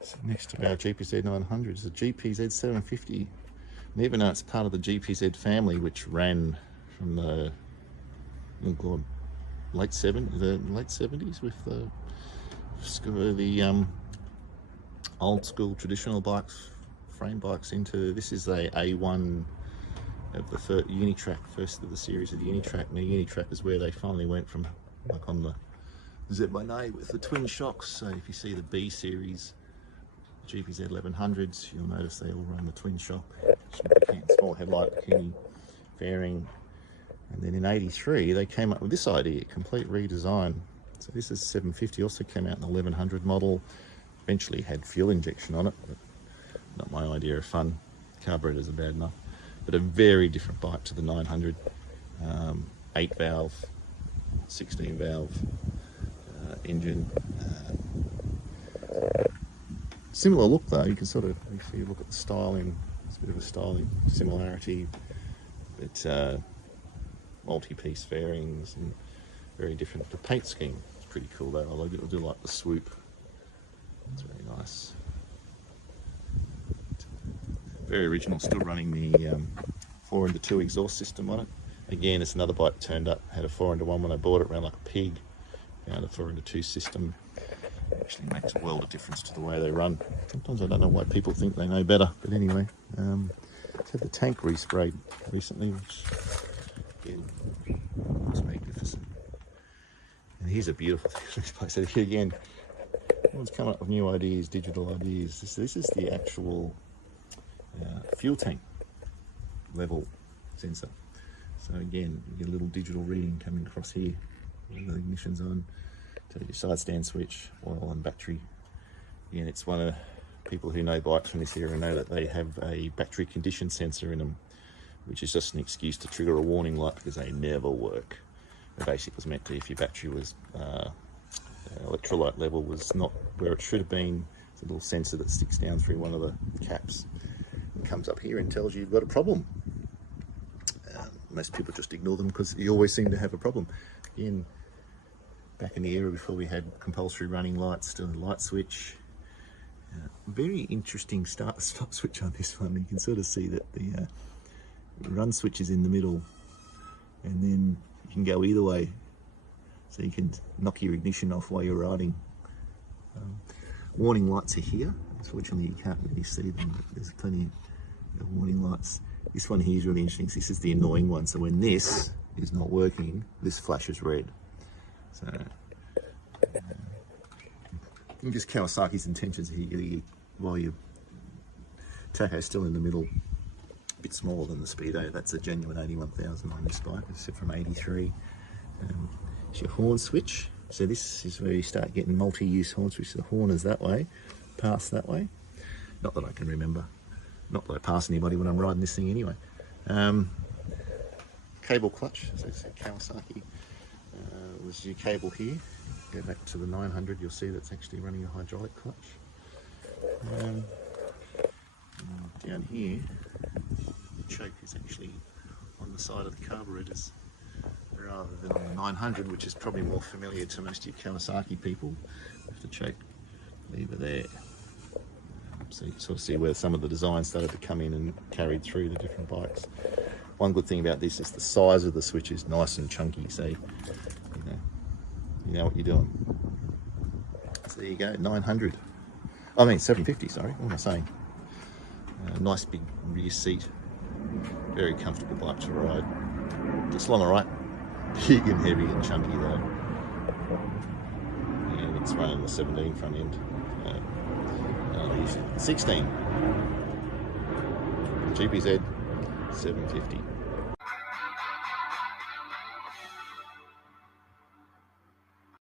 So next to our GPz900 is a GPz750. And even though it's part of the GPz family, which ran from the late 70s with the old school traditional bikes, frame bikes, into this is a A1 of the first of the series of the Unitrak. Now Unitrak is where they finally went from, like on the Z1A with the twin shocks. So if you see the B series GPz1100s, you'll notice they all run the twin shock, small headlight, bikini fairing. And then in '83 they came up with this idea, complete redesign. So this is 750, also came out in the 1100 model, eventually had fuel injection on it, but not my idea of fun. Carburetors are bad enough. But a very different bike to the 900, 8 valve, 16 valve engine. Similar look though, you can sort of, if you look at the styling, it's a bit of a styling similarity, but multi-piece fairings and very different. The paint scheme is pretty cool though. I like it. It'll do like the swoop. It's very nice. Very original, still running the 4-into-2 exhaust system on it. Again, it's another bike that turned up, had a 4-into-1 when I bought it, ran like a pig. Found a 4-into-2 system. Actually makes a world of difference to the way they run. Sometimes I don't know why people think they know better, but anyway. I've had the tank resprayed recently, which again looks magnificent. And here's a beautiful thing. So here again, everyone's come up with new ideas, digital ideas. This is the actual fuel tank level sensor. So again, you get a little digital reading coming across here when the ignition's on. Tell you side stand switch, oil and battery. Again, it's one of the people who know bikes from this era know that they have a battery condition sensor in them, which is just an excuse to trigger a warning light because they never work. It basically was meant to, if your battery was electrolyte level was not where it should have been, it's a little sensor that sticks down through one of the caps and comes up here and tells you you've got a problem. Most people just ignore them because you always seem to have a problem. Again, back in the era before we had compulsory running lights, still a light switch. Very interesting start-stop switch on this one. You can sort of see that the run switch is in the middle, and then you can go either way. So you can knock your ignition off while you're riding. Warning lights are here. Unfortunately, you can't really see them, but there's plenty of warning lights. This one here is really interesting. This is the annoying one. So when this is not working, this flashes red. So just Kawasaki's intentions here, while your tacho's still in the middle, a bit smaller than the Speedo. That's a genuine 81,000 on this bike, it's from '83. It's your horn switch. So this is where you start getting multi-use horn switches. The horn is that way, pass that way. Not that I can remember. Not that I pass anybody when I'm riding this thing anyway. Cable clutch, so it's a Kawasaki. Was your cable here. Go back to the 900, you'll see that's actually running a hydraulic clutch. Down here, the choke is actually on the side of the carburetors rather than on the 900, which is probably more familiar to most of you Kawasaki people, with the choke lever there. So you sort of see where some of the design started to come in and carried through the different bikes. One good thing about this is the size of the switch is nice and chunky, so you know what you're doing. So there you go, 900. I mean 750, sorry, what am I saying? Nice big rear seat, very comfortable bike to ride. Just along the right, big and heavy and chunky though. And it's running the 17 front end. 16. GPz 750.